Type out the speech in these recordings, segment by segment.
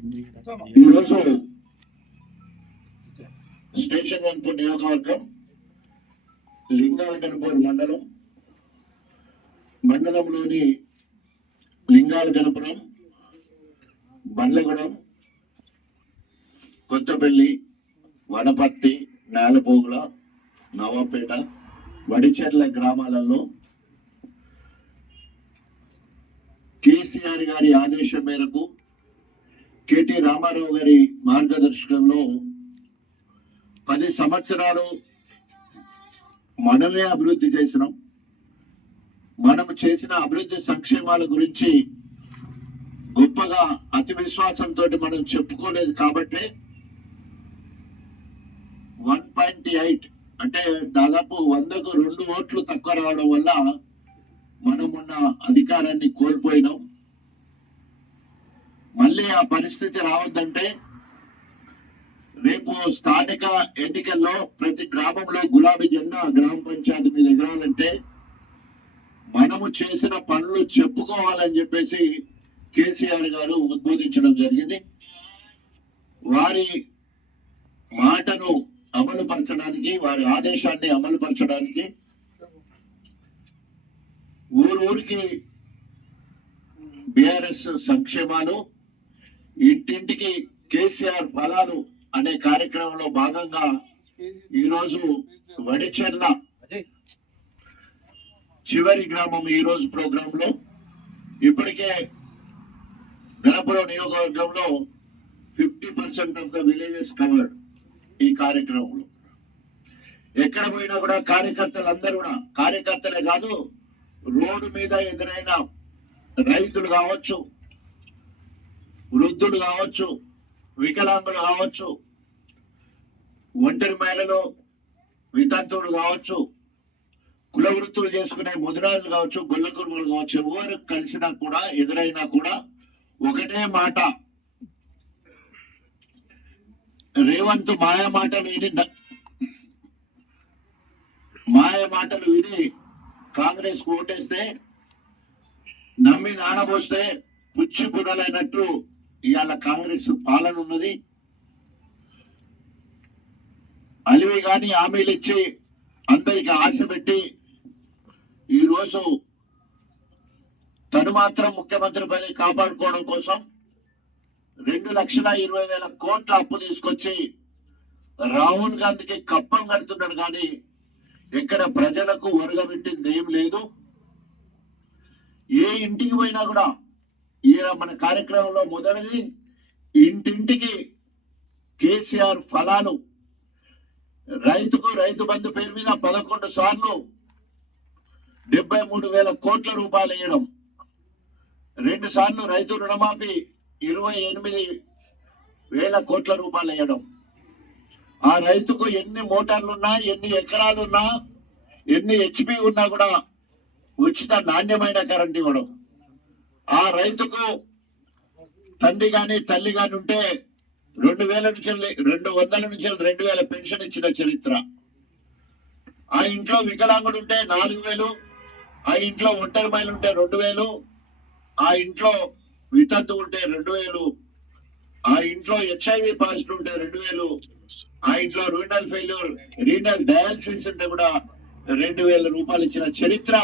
ఈరోజు స్టేషన్ 1 నియోజకవర్గం లింగాలగనపూర్ మండలంలోని లింగాలగనపురం, బండ్లగూడెం, కొత్తపల్లి, వనపర్తి, నేలపోగుల, నవాపేట, వడిచెర్ల గ్రామాలలో కేసీఆర్ గారి ఆదేశం మేరకు కేటీ రామారావు గారి మార్గదర్శకంలో 10 సంవత్సరాలు మనమే అభివృద్ధి చేసినాం. మనం చేసిన అభివృద్ధి సంక్షేమాల గురించి గొప్పగా అతి విశ్వాసంతో మనం చెప్పుకోలేదు కాబట్టి 1.8 అంటే దాదాపు 100కు 2 ఓట్లు తక్కువ రావడం వల్ల మనం ఉన్న అధికారాన్ని కోల్పోయినాం. మళ్ళీ ఆ పరిస్థితి రావద్దంటే రేపు స్థానిక ఎన్నికల్లో ప్రతి గ్రామంలో గులాబీ జెండా గ్రామ పంచాయతీ మీద ఎగరాలంటే మనము చేసిన పనులు చెప్పుకోవాలని చెప్పేసి కేసీఆర్ గారు ఉద్బోధించడం జరిగింది. వారి మాటను అమలుపరచడానికి, వారి ఆదేశాన్ని అమలుపరచడానికి ఊరికి బిఆర్ఎస్ సంక్షేమాలు, ఇంటింటికి కేసీఆర్ ఫలాలు అనే కార్యక్రమంలో భాగంగా ఈరోజు వడిచెర్ల చివరి గ్రామం ఈరోజు ప్రోగ్రామ్ లో ఇప్పటికే గణపురం నియోజకవర్గంలో 50% ఆఫ్ ద విలేజెస్ కవర్డ్. ఈ కార్యక్రమంలో ఎక్కడ పోయినా కూడా కార్యకర్తలందరూ కూడా, కార్యకర్తలే కాదు, రోడ్డు మీద ఎదురైన రైతులు కావచ్చు, వృద్ధులు కావచ్చు, వికలాంగులు కావచ్చు, ఒంటరి మహిళలు, వితంతువులు కావచ్చు, కుల వృత్తులు చేసుకునే ముదిరాజులు కావచ్చు, గొల్ల కురుములు కావచ్చు, ఎవరు కలిసినా కూడా ఎదురైనా కూడా ఒకటే మాట, రేవంత్ మాయ మాటలు విని కాంగ్రెస్ ఓటేస్తే, నమ్మి నానబోస్తే పుచ్చి బుర్రలైనట్టు ఇవాళ కాంగ్రెస్ పాలన ఉన్నది. అలివి గాని హామీలు ఇచ్చి అందరికి ఆశ పెట్టి ఈరోజు తను మాత్రం ముఖ్యమంత్రి పదవి కాపాడుకోవడం కోసం 2,20,000 కోట్ల అప్పు తీసుకొచ్చి రాహుల్ గాంధీకి కప్పం కడుతున్నాడు. కానీ ఎక్కడ ప్రజలకు ఒరగబెట్టింది ఏం లేదు. ఏ ఇంటికి పోయినా కూడా ఈయన మన కార్యక్రమంలో మొదటిది ఇంటింటికి కేసీఆర్ ఫలాలు, రైతుకు రైతు బంధు పేరు మీద 11 సార్లు 73,000 కోట్ల రూపాయలు వేయడం, 2 సార్లు రైతు రుణమాఫీ 28,000 కోట్ల రూపాయలు వేయడం, ఆ రైతుకు ఎన్ని మోటార్లున్నా, ఎన్ని ఎకరాలున్నా, ఎన్ని హెచ్పి ఉన్నా కూడా ఉచిత నాణ్యమైన కరెంట్ ఇవ్వడం, ఆ రైతుకు తండ్రి గాని తల్లి గాని ఉంటే 200 నుంచి 2,000 పెన్షన్ ఇచ్చిన చరిత్ర, ఆ ఇంట్లో వికలాంగుడు ఉంటే 4,000, ఆ ఇంట్లో ఒంటరి మహిళ ఉంటే 2,000, ఆ ఇంట్లో వితంతు ఉంటే 2,000, ఆ ఇంట్లో HIV పాజిటివ్ ఉంటే 2,000, ఆ ఇంట్లో రీనల్ డయాలసిస్ ఉంటే కూడా 2,000 రూపాయలు ఇచ్చిన చరిత్ర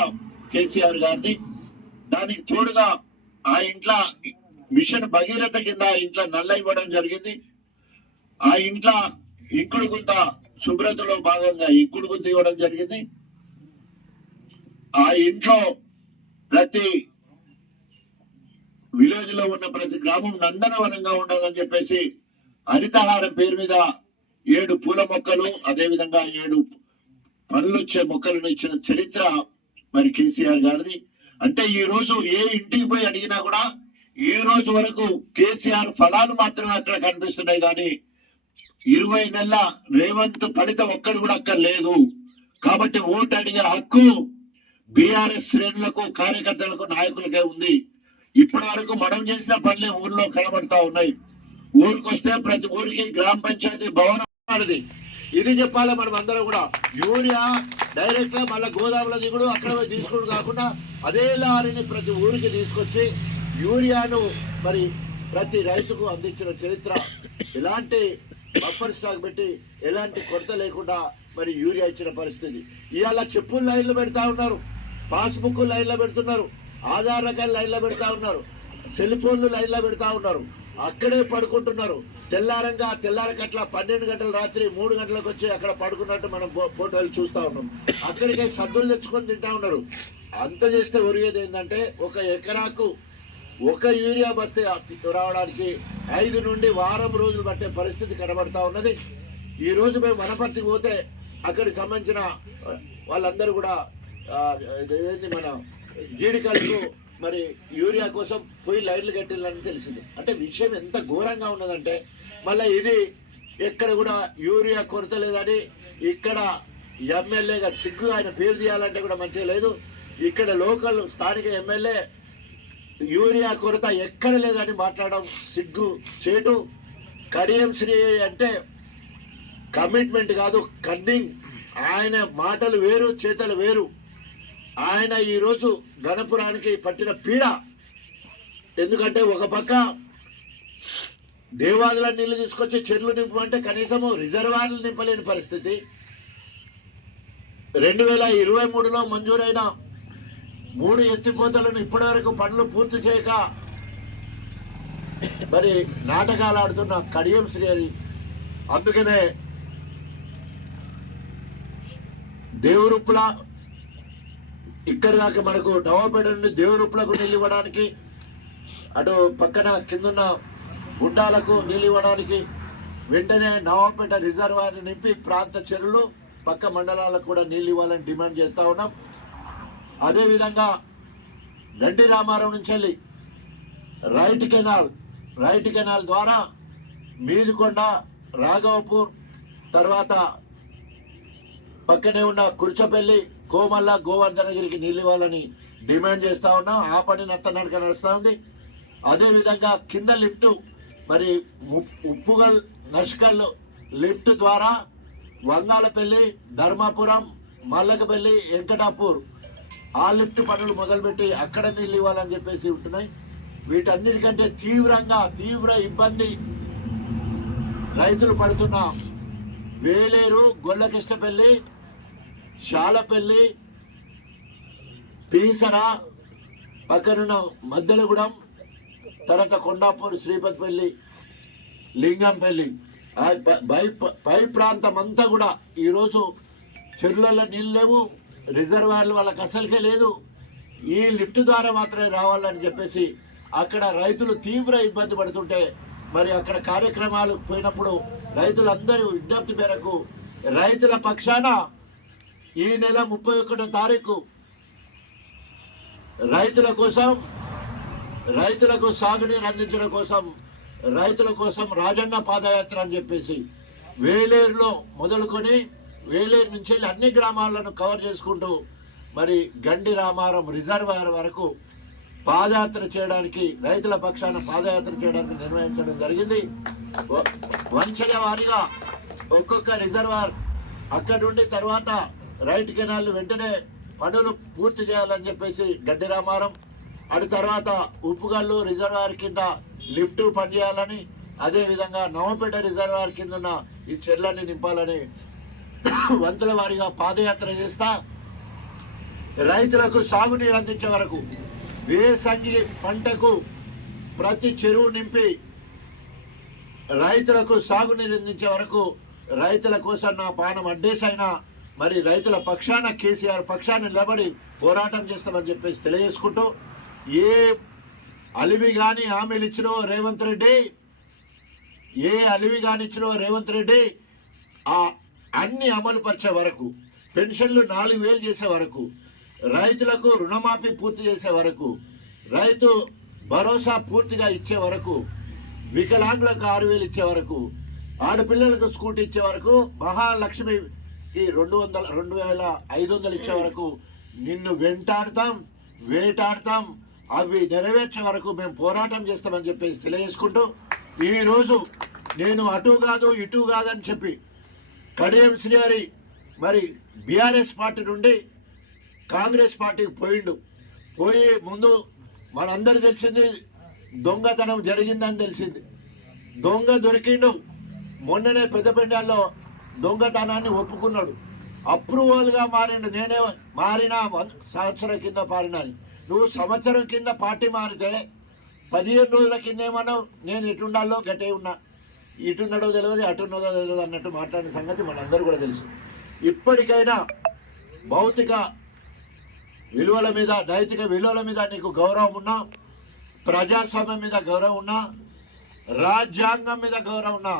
కేసీఆర్ గారిని. దానికి తోడుగా ఆ ఇంట్లో మిషన్ భగీరథ కింద ఆ ఇంట్లో నల్ల ఇవ్వడం జరిగింది. ఆ ఇంట్లో ఇంకుడు గుంత శుభ్రతలో భాగంగా ఇంకుడు గుంత ఇవ్వడం జరిగింది. ఆ ఇంట్లో ప్రతి విలేజ్ లో ఉన్న ప్రతి గ్రామం నందనవనంగా ఉండాలని చెప్పేసి హరితహారం పేరు మీద 7 పూల మొక్కలు, అదేవిధంగా 7 పనులు వచ్చే మొక్కలను ఇచ్చిన చరిత్ర మరి కేసీఆర్ గారిది. అంటే ఈ రోజు ఏ ఇంటికి పోయి అడిగినా కూడా ఈ రోజు వరకు కేసీఆర్ ఫలాలు మాత్రమే అక్కడ కనిపిస్తున్నాయి. కానీ 20 నెలల రేవంత్ ఫలితం ఒక్కడు కూడా అక్కడ లేదు. కాబట్టి ఓటు అడిగే హక్కు బీఆర్ఎస్ శ్రేణులకు, కార్యకర్తలకు, నాయకులకే ఉంది. ఇప్పటి వరకు మనం చేసిన పనులే ఊర్లో కనబడతా ఉన్నాయి. ఊరికి వస్తే ప్రతి ఊరికి గ్రామ పంచాయతీ భవనం ఇది చెప్పాలి. మనం అందరం కూడా యూరియా డైరెక్ట్ గా మళ్ళీ గోదాముల దిగుడు అక్కడ తీసుకోవడం కాకుండా అదే లారీని ప్రతి ఊరికి తీసుకొచ్చి యూరియాను మరి ప్రతి రైతుకు అందించిన చరిత్ర. ఎలాంటి బఫర్ స్టాక్ పెట్టి ఎలాంటి కొరత లేకుండా మరి యూరియా ఇచ్చిన పరిస్థితి. ఇవాళ చెప్పులు లైన్లు పెడతా ఉన్నారు, పాస్బుక్ లైన్లో పెడుతున్నారు, ఆధార్ కార్డు లైన్లో పెడతా ఉన్నారు, సెల్ ఫోన్లు లైన్లో పెడతా ఉన్నారు, అక్కడే పడుకుంటున్నారు. తెల్లారకట్ల 12 గంటల రాత్రి 3 గంటలకు వచ్చి అక్కడ పడుకున్నట్టు మనం ఫోటోలు చూస్తూ ఉన్నాం. అక్కడికే సద్దులు తెచ్చుకొని తింటా ఉన్నారు. అంత చేస్తే ఒరిగేది ఏంటంటే ఒక ఎకరాకు ఒక యూరియా బస్తే రావడానికి 5 నుండి వారం రోజులు పట్టే పరిస్థితి కనబడతా ఉన్నది. ఈ రోజు మేము వనపర్తికి పోతే అక్కడికి సంబంధించిన వాళ్ళందరూ కూడా మన జీడికలకు మరి యూరియా కోసం పోయి లైన్లు కట్టిల్లని తెలిసింది. అంటే విషయం ఎంత ఘోరంగా ఉన్నదంటే మళ్ళీ ఇది ఎక్కడ కూడా యూరియా కొరత లేదని ఇక్కడ ఎమ్మెల్యేగా సిగ్గు ఆయన పేరు తీయాలంటే కూడా మంచిగా లేదు. ఇక్కడ లోకల్ స్థానిక ఎమ్మెల్యే యూరియా కొరత ఎక్కడ లేదని మాట్లాడడం సిగ్గు చేటు. కడియం శ్రీ అంటే కమిట్మెంట్ కాదు, కన్నింగ్. ఆయన మాటలు వేరు, చేతలు వేరు. ఆయన ఈరోజు గణపురానికి పట్టిన పీడ. ఎందుకంటే ఒక పక్క దేవాదుల నీళ్లు తీసుకొచ్చి చెర్లు నింపమంటే కనీసము రిజర్వాయర్లు నింపలేని పరిస్థితి. 2023లో మంజూరైన 3 ఎత్తిపోతలను ఇప్పటి వరకు పనులు పూర్తి చేయక మరి నాటకాలు ఆడుతున్న కడియం శ్రీ. అందుకనే దేవురుప్పుల ఇక్కడి దాకా మనకు నవాపేట నుండి దేవురుప్పులకు నీళ్ళు ఇవ్వడానికి, అటు పక్కన కిందున్న గుండాలకు నీళ్ళు ఇవ్వడానికి వెంటనే నవాపేట రిజర్వాయర్ నింపి ప్రాంత చెరువులు పక్క మండలాలకు కూడా నీళ్ళు ఇవ్వాలని డిమాండ్ చేస్తూ ఉన్నాం. అదేవిధంగా గండి రామారం నుంచి వెళ్ళి రైట్ కెనాల్ ద్వారా మీదికొండ, రాఘవపూర్, తర్వాత పక్కనే ఉన్న కుర్చపల్లి, కోమల్ల, గోవర్ధనగిరికి నీళ్ళు ఇవ్వాలని డిమాండ్ చేస్తూ ఉన్నాం. ఆ పని నత్తనడక నడుస్తూ ఉంది. అదేవిధంగా కింద లిఫ్ట్ మరి ఉప్పుగల్ నష్కల్ లిఫ్ట్ ద్వారా వంగాలపల్లి, ధర్మాపురం, మల్లకపల్లి, వెంకటాపూర్ ఆ లిఫ్ట్ పనులు మొదలుపెట్టి అక్కడ నీళ్ళు ఇవ్వాలని చెప్పేసి ఉంటున్నాయి. వీటన్నిటికంటే తీవ్ర ఇబ్బంది రైతులు పడుతున్న వేలేరు, గొల్లకిష్టపల్లి, శాలపల్లి, పీసర, పక్కనున్న మద్దెలగూడెం, తర్వాత కొండాపూర్, శ్రీపతిపల్లి, లింగంపల్లి పై ప్రాంతం అంతా కూడా ఈరోజు చెరువులలో నీళ్ళు లేవు, రిజర్వాయర్లు వాళ్ళకి అసలుకే లేదు. ఈ లిఫ్ట్ ద్వారా మాత్రమే రావాలని చెప్పేసి అక్కడ రైతులు తీవ్ర ఇబ్బంది పడుతుంటే మరి అక్కడ కార్యక్రమాలు పోయినప్పుడు రైతులందరూ విజ్ఞప్తి మేరకు రైతుల పక్షాన ఈ నెల 31వ తారీఖు రైతులకు సాగునీరు అందించడం కోసం రైతుల కోసం రాజన్న పాదయాత్ర అని చెప్పేసి వేలేరులో మొదలుకొని వేలేరు నుంచి అన్ని గ్రామాలను కవర్ చేసుకుంటూ మరి గండి రామారం రిజర్వాయర్ వరకు పాదయాత్ర చేయడానికి, రైతుల పక్షాన పాదయాత్ర చేయడానికి నిర్వహించడం జరిగింది. వంచల వారీగా ఒక్కొక్క రిజర్వాయర్ అక్కడి నుండి తర్వాత రైట్ కెనాల్ వెంటనే పనులు పూర్తి చేయాలని చెప్పేసి గడ్డి రామారం, అటు తర్వాత ఉప్పుగల్లు రిజర్వాయర్ కింద లిఫ్ట్ పనిచేయాలని, అదేవిధంగా నవపేట రిజర్వాయర్ కింద ఉన్న ఈ చెర్లన్నీ నింపాలని వంతుల వారీగా పాదయాత్ర చేస్తా రైతులకు సాగునీరు అందించే వరకు, వేసంగి పంటకు ప్రతి చెరువు నింపి రైతులకు సాగునీరు అందించే వరకు రైతుల కోసం నా పానం అడ్డేసైనా మరి రైతుల పక్షాన కేసీఆర్ పక్షాన్ని నిలబడి పోరాటం చేస్తామని చెప్పేసి తెలియజేసుకుంటూ, ఏ అలివి కానీ హామీలు ఇచ్చినో రేవంత్ రెడ్డి ఆ అన్ని అమలు పరిచే వరకు, పెన్షన్లు 4,000 చేసే వరకు, రైతులకు రుణమాఫీ పూర్తి చేసే వరకు, రైతు భరోసా పూర్తిగా ఇచ్చే వరకు, వికలాంగులకు 6,000 ఇచ్చే వరకు, ఆడపిల్లలకు స్కూటీ ఇచ్చే వరకు, మహాలక్ష్మికి 2,500 ఇచ్చే వరకు నిన్ను వేటాడతాం, అవి నెరవేర్చే వరకు మేము పోరాటం చేస్తామని చెప్పేసి తెలియజేసుకుంటూ, ఈరోజు నేను అటు కాదు ఇటు కాదని చెప్పి కడియం శ్రీహరి మరి బీఆర్ఎస్ పార్టీ నుండి కాంగ్రెస్ పార్టీకి పోయి ముందు మనందరూ తెలిసింది దొంగతనం జరిగిందని తెలిసింది. దొంగ దొరికిండు. మొన్ననే పెద్దపెండాల్లో దొంగతనాన్ని ఒప్పుకున్నాడు. అప్రూవల్గా మారిండు. నేనే మారినా సంవత్సరం కింద పారినాని. నువ్వు సంవత్సరం కింద పార్టీ మారితే 15 రోజుల కింద ఏమన్నావు, నేను ఎటుండాలో గట్టే ఉన్నా, ఇటున్నాడో తెలియదు అటున్నదో తెలియదు అన్నట్టు మాట్లాడిన సంగతి మనందరూ కూడా తెలుసు. ఇప్పటికైనా భౌతిక విలువల మీద, నైతిక విలువల మీద నీకు గౌరవం ఉన్నా, ప్రజాస్వామ్యం మీద గౌరవం ఉన్నా, రాజ్యాంగం మీద గౌరవం ఉన్నా,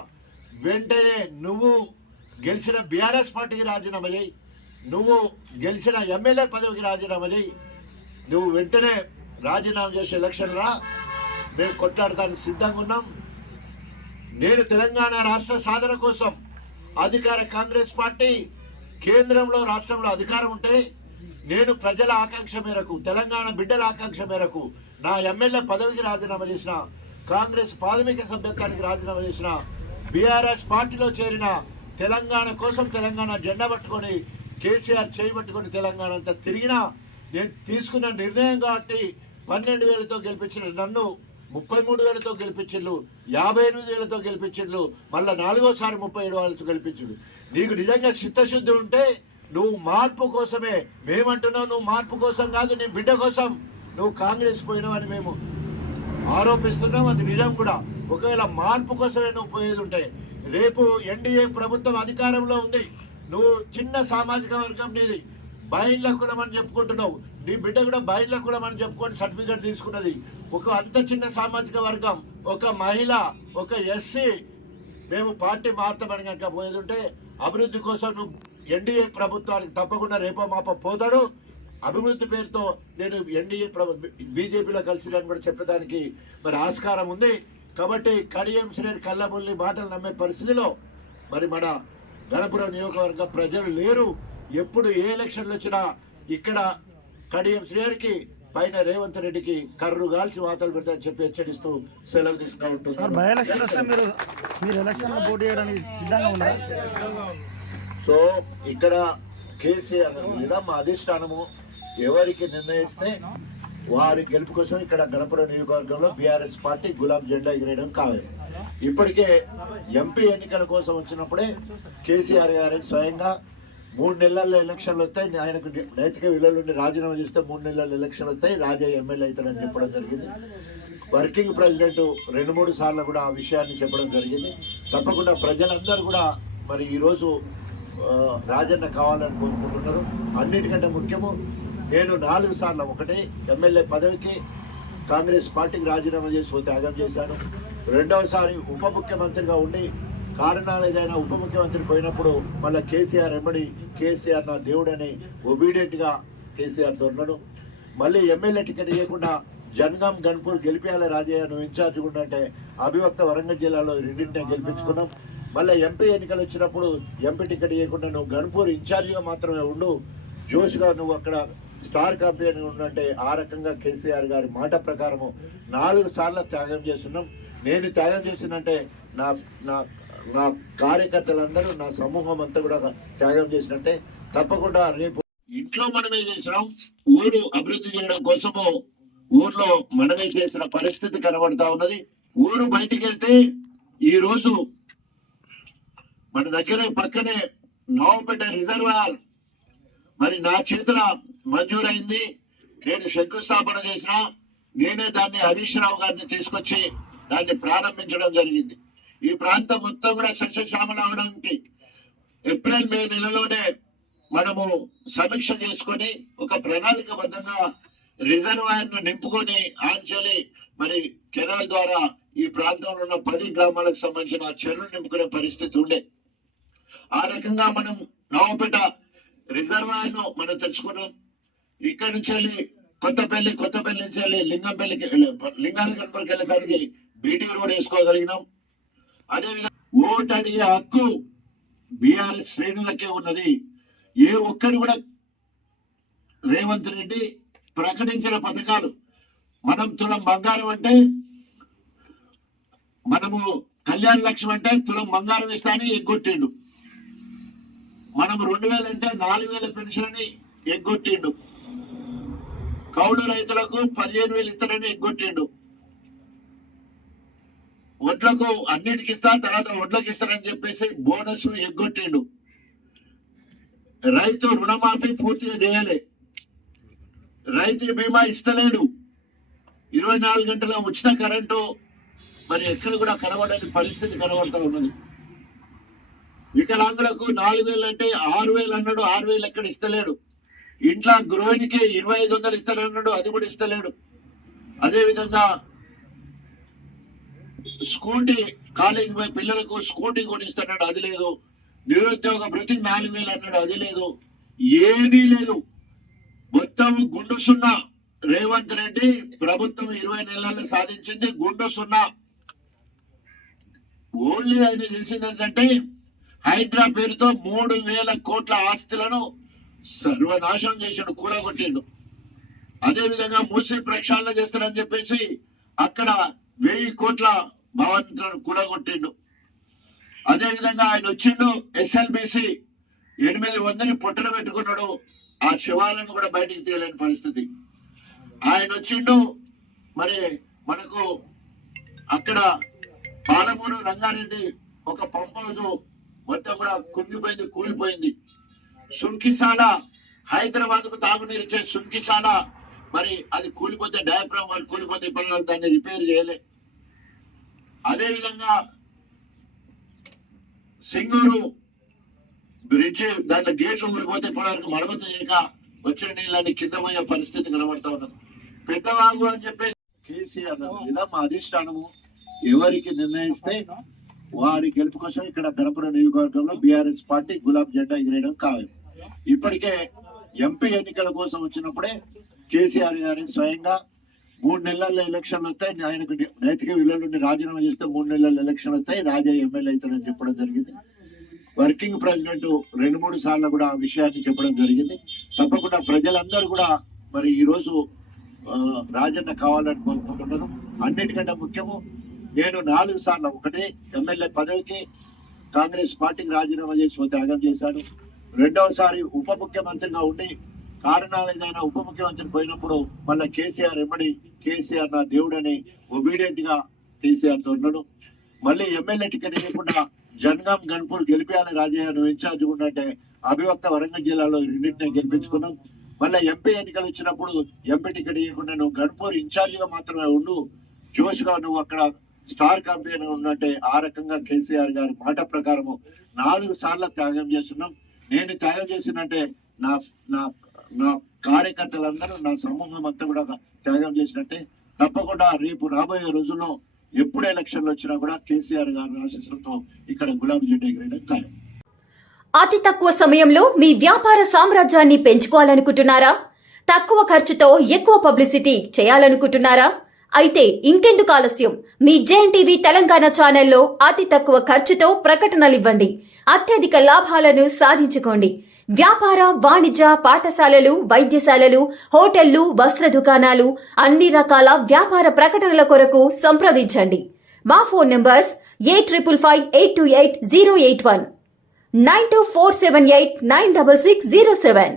వెంటనే నువ్వు గెలిచిన బీఆర్ఎస్ పార్టీకి రాజీనామా చేయి, నువ్వు గెలిచిన ఎమ్మెల్యే పదవికి రాజీనామా చేయి, నువ్వు వెంటనే రాజీనామా చేసే ఎలక్షన్ రా, మేము కొట్లాడటానికి సిద్ధంగా ఉన్నాం. నేను తెలంగాణ రాష్ట్ర సాధన కోసం అధికార కాంగ్రెస్ పార్టీ కేంద్రంలో రాష్ట్రంలో అధికారం ఉంటే నేను ప్రజల ఆకాంక్ష మేరకు, తెలంగాణ బిడ్డల ఆకాంక్ష మేరకు నా ఎమ్మెల్యే పదవికి రాజీనామా చేసిన, కాంగ్రెస్ ప్రాథమిక సభ్యత్వానికి రాజీనామా చేసిన, బీఆర్ఎస్ పార్టీలో చేరిన, తెలంగాణ కోసం తెలంగాణ జెండా పట్టుకొని కేసీఆర్ చేయబట్టుకొని తెలంగాణ అంతా తిరిగినా నేను తీసుకున్న నిర్ణయం కాబట్టి 12,000తో గెలిపించిన నన్ను 33,000తో గెలిపించిండ్రు, 58,000తో గెలిపించిండ్రు, మళ్ళీ 4వసారి 37,000తో గెలిపించిండు. నీకు నిజంగా చిత్తశుద్ధి ఉంటే నువ్వు మార్పు కోసమే, మేమంటున్నావు నువ్వు మార్పు కోసం కాదు, నీ బిడ్డ కోసం నువ్వు కాంగ్రెస్ పోయినావని మేము ఆరోపిస్తున్నాం. అది నిజం కూడా. ఒకవేళ మార్పు కోసమే నువ్వు పోయేది ఉంటే, రేపు ఎన్డీఏ ప్రభుత్వం అధికారంలో ఉంది, నువ్వు చిన్న సామాజిక వర్గం నీది, బైండ్ల కులం అని చెప్పుకుంటున్నావు, నీ బిడ్డ కూడా బైండ్ల కులం అని చెప్పుకొని సర్టిఫికేట్ తీసుకున్నది. ఒక అంత చిన్న సామాజిక వర్గం, ఒక మహిళ, ఒక ఎస్సీ, మేము పార్టీ మారుతామని కనుక పోయేది ఉంటే, అభివృద్ధి కోసం నువ్వు ఎన్డీఏ ప్రభుత్వానికి తప్పకుండా రేపో మాపో పోతాడు. అభివృద్ధి పేరుతో నేను ఎన్డీఏ బీజేపీలో కలిసి కూడా చెప్పడానికి మరి ఆస్కారం ఉంది. కాబట్టి కడియం శ్రేణి కళ్ళబుల్లి మాటలు నమ్మే పరిస్థితిలో మరి మన గణపురం నియోజకవర్గ ప్రజలు లేరు. ఎప్పుడు ఏ ఎలక్షన్లు వచ్చినా ఇక్కడ కడియం శ్రేణికి పైన రేవంత్ రెడ్డికి కర్రు గాల్చి వాతలు పెడతారని చెప్పి హెచ్చరిస్తూ సెలవు తీసుకుంటున్నారు. సో ఇక్కడ కేసీఆర్ లేదా మా అధిష్టానము ఎవరికి నిర్ణయిస్తే వారి గెలుపు కోసం ఇక్కడ గణపురం నియోజకవర్గంలో బీఆర్ఎస్ పార్టీ గులాబ్ జెండా ఎగిరేయడం ఖాయం. ఇప్పటికే ఎంపీ ఎన్నికల కోసం వచ్చినప్పుడే కేసీఆర్ గారే స్వయంగా 3 నెలల్లో ఎలక్షన్లు వస్తాయి, ఆయనకు నైతిక విలువల నుండి రాజీనామా చేస్తే 3 నెలల్లో ఎలక్షన్లు వస్తాయి, రాజా ఎమ్మెల్యే అవుతాడని చెప్పడం జరిగింది. వర్కింగ్ ప్రెసిడెంట్ 2-3 సార్లు కూడా ఆ విషయాన్ని చెప్పడం జరిగింది. తప్పకుండా ప్రజలందరూ కూడా మరి ఈరోజు రాజన్న కావాలని కోరుకుంటున్నారు. అన్నిటికంటే ముఖ్యము, నేను 4 సార్లు ఒకటి ఎమ్మెల్యే పదవికి కాంగ్రెస్ పార్టీకి రాజీనామా చేసి త్యాగం చేశాను. 2వసారి ఉప ముఖ్యమంత్రిగా ఉండి కారణాలు ఏదైనా ఉప ముఖ్యమంత్రి పోయినప్పుడు మళ్ళీ కేసీఆర్ ఎమ్మడి కేసీఆర్ నా దేవుడని ఒబీడియంట్గా కేసీఆర్తో ఉన్నాడు. మళ్ళీ ఎమ్మెల్యే టికెట్ ఇవ్వకుండా జనగాం గన్పూర్ గెలిపేయాలి రాజయ్య నువ్వు ఇన్ఛార్జ్గా ఉండంటే అభివక్త వరంగల్ జిల్లాలో 2 గెలిపించుకున్నాం. మళ్ళీ ఎంపీ ఎన్నికలు వచ్చినప్పుడు ఎంపీ టికెట్ ఇవ్వకుండా నువ్వు గన్పూర్ ఇన్ఛార్జిగా మాత్రమే ఉండు, జోష్గా నువ్వు అక్కడ స్టార్ కంపెనీ ఉండంటే ఆ రకంగా కేసీఆర్ గారి మాట ప్రకారము 4 సార్లు త్యాగం చేస్తున్నాం. నేను త్యాగం చేసినంటే నా నా నా కార్యకర్తలందరూ నా సమూహం అంతా కూడా త్యాగం చేసినట్టే. తప్పకుండా రేపు ఇంట్లో మనమే చేసినాం, ఊరు అభివృద్ధి చేయడం కోసము ఊర్లో మనమే చేసిన పరిస్థితి కనబడతా ఉన్నది. ఊరు బయటికి వెళ్తే ఈ రోజు మన దగ్గరే పక్కనే నవపేట రిజర్వాయర్ మరి నా చేతుల మంజూరైంది. నేను శంకుస్థాపన చేసిన, నేనే దాన్ని హరీష్ రావు గారిని తీసుకొచ్చి దాన్ని ప్రారంభించడం జరిగింది. ఈ ప్రాంతం మొత్తం కూడా సస్యశ్యామలం అవడానికి ఏప్రిల్ మే నెలలోనే మనము సమీక్ష చేసుకొని ఒక ప్రణాళికబద్ధంగా రిజర్వాయర్ ను నింపుకొని ఆంచలి మరి కెనాల్ ద్వారా ఈ ప్రాంతంలో ఉన్న 10 గ్రామాలకు సంబంధించిన చెరువులు నింపుకునే పరిస్థితి ఉండే. ఆ రకంగా మనం నవపేట రిజర్వాయర్ ను మనం తెచ్చుకున్నాం. ఇక్కడ నుంచి వెళ్ళి కొత్తపల్లి నుంచి వెళ్ళి లింగాల గణపూర్కి వెళ్ళేదానికి బీటీ రోడ్ వేసుకోగలిగినాం. అదేవిధంగా ఓటు అడిగే హక్కు బీఆర్ఎస్ శ్రేణులకే ఉన్నది. ఏ ఒక్కడు కూడా రేవంత్ రెడ్డి ప్రకటించిన పథకాలు మనం తులం బంగారం అంటే, మనము కళ్యాణ లక్ష్యం అంటే తులం బంగారం ఇస్తానని ఎగ్గొట్టిండు. మనం 2,000 అంటే 4,000 పెన్షన్ అని ఎగ్గొట్టిండు. కౌలు రైతులకు 15,000 ఇస్తారని ఎగ్గొట్టిండు. ఒడ్లకు అన్నిటికి ఇస్తా, తర్వాత ఒడ్లకు ఇస్తానని చెప్పేసి బోనస్ ఎగ్గొట్టిండు. రైతు రుణమాఫీ పూర్తిగా చేయాలి, రైతు బీమా ఇస్తలేడు, 24 గంటల ఉచిత కరెంటు మరి ఎక్కడ కూడా కనబడని పరిస్థితి కనబడతా ఉన్నది. వికలాంగులకు 4,000 అంటే 6,000 అన్నాడు, 6,000 ఎక్కడ ఇస్తలేడు. ఇంట్లో గృహిణికి 2,500 ఇస్తానన్నాడు, అది కూడా ఇస్తలేడు. అదేవిధంగా స్కూటీ కాలేజీ పోయి పిల్లలకు స్కూటీ కూడా ఇస్తున్నాడు, అది లేదు. నిరుద్యోగ భృతి 4,000 అన్నాడు, అది లేదు. ఏదీ లేదు, మొత్తం గుండు సున్నా. రేవంత్ రెడ్డి ప్రభుత్వం 20 నెలల్లో సాధించింది గుండు సున్నా. ఓన్లీ ఆయన చేసింది ఏంటంటే హైడ్రా పేరుతో 3,000 కోట్ల ఆస్తులను సర్వనాశనం చేసాడు, కూలగొట్టిండు. అదేవిధంగా మూసి ప్రక్షాళన చేస్తాడని చెప్పేసి అక్కడ 1,000 కోట్ల భవనాలను కూలగొట్టిండు. అదేవిధంగా ఆయన వచ్చిండు, SLBC 800 పొట్టలు పెట్టుకున్నాడు, ఆ శవాలను కూడా బయటికి తీయలేని పరిస్థితి. ఆయన వచ్చిండు, మరి మనకు అక్కడ పాలమూరు రంగారెడ్డి ఒక పంప్ హౌస్ మొత్తం కూడా కుంగిపోయింది, కూలిపోయింది. సుంకిసాల హైదరాబాద్ కు తాగునీరు ఇచ్చే సుంకిసాల మరి అది కూలిపోతే డయాఫ్రామ్ వాళ్ళు కూలిపోతే ఇప్పుడు దాన్ని రిపేర్ చేయలే. అదేవిధంగా సింగూరు బ్రిడ్జ్ దాంట్లో గేట్లు ఊడిపోతే ఇప్పటివరకు మరమ్మతు చేయక వచ్చిన నీళ్ళని కింద పోయే పరిస్థితి కనబడతా ఉన్నది. పెద్దవాగు అని చెప్పేసి కేసీఆర్ లేదా మా అధిష్టానము ఎవరికి నిర్ణయిస్తే వారి గెలుపు కోసం ఇక్కడ గణపురం నియోజకవర్గంలో బీఆర్ఎస్ పార్టీ గులాబ్ జెండా ఎగిరేయడం ఖాయం. ఇప్పటికే ఎంపీ ఎన్నికల కోసం వచ్చినప్పుడే కేసీఆర్ గారి స్వయంగా 3 నెలల్లో ఎలక్షన్లు వస్తాయి, ఆయనకు నైతిక విలువలుండి రాజీనామా చేస్తే 3 నెలల్లో ఎలక్షన్లు వస్తాయి, రాజయ్య ఎమ్మెల్యే అవుతాడని చెప్పడం జరిగింది. వర్కింగ్ ప్రెసిడెంట్ 2-3 సార్లు కూడా ఆ విషయాన్ని చెప్పడం జరిగింది. తప్పకుండా ప్రజలందరూ కూడా మరి ఈ రోజు రాజన్న కావాలని కోరుకుంటున్నారు. అన్నిటికంటే ముఖ్యము, నేను 4 సార్లు ఒకటి ఎమ్మెల్యే పదవికి కాంగ్రెస్ పార్టీకి రాజీనామా చేసి త్యాగం చేశాను. 2వసారి ఉప ముఖ్యమంత్రిగా ఉండి కారణాలు ఏదైనా ఉప ముఖ్యమంత్రి పోయినప్పుడు మళ్ళీ కేసీఆర్ ఎమ్మడి కేసీఆర్ నా దేవుడని ఒబీడియంట్ గా కేసీఆర్ తో ఉన్నాడు. మళ్ళీ ఎమ్మెల్యే టికెట్ ఇవ్వకుండా జనగాం గన్పూర్ గెలిపేయాలి రాజయ్య, నువ్వు ఇన్ఛార్జ్ ఉన్నట్టే అభివక్త వరంగల్ జిల్లాలో 2 గెలిపించుకున్నాం. మళ్ళీ ఎంపీ ఎన్నికలు ఇచ్చినప్పుడు ఎంపీ టికెట్ ఇవ్వకుండా నువ్వు గన్పూర్ ఇన్ఛార్జ్ గా మాత్రమే ఉండు, జోష్గా నువ్వు అక్కడ స్టార్ కంపెనీ ఉన్నట్టే. ఆ రకంగా కేసీఆర్ గారి మాట ప్రకారము 4 సార్లు త్యాగం చేస్తున్నాం. నేను త్యాగం చేసినట్టే నా నా నా కార్యకర్తలందరూ నా సమూహం అంతా కూడా త్యాగం చేసినట్టే. తప్పకుండా రేపు రాబోయే రోజుల్లో ఎప్పుడు ఎలక్షన్లు వచ్చినా కూడా కేసీఆర్ గారి ఆశీస్సులతో ఇక్కడ గులాబీ జెండా ఎగరేయడం ఖాయం. అతి తక్కువ సమయంలో మీ వ్యాపార సామ్రాజ్యాన్ని పెంచుకోవాలనుకుంటున్నారా? తక్కువ ఖర్చుతో ఎక్కువ పబ్లిసిటీ చేయాలనుకుంటున్నారా? అయితే ఇంకెందుకు ఆలస్యం, మీ జేఎన్టీవీ తెలంగాణ ఛానల్లో అతి తక్కువ ఖర్చుతో ప్రకటనలివ్వండి, అత్యధిక లాభాలను సాధించుకోండి. వ్యాపార, వాణిజ్య, పాఠశాలలు, వైద్యశాలలు, హోటళ్లు, వస్త్ర దుకాణాలు, అన్ని రకాల వ్యాపార ప్రకటనల కొరకు సంప్రదించండి. మా ఫోన్ నంబర్స్ 8558280881 9247896607.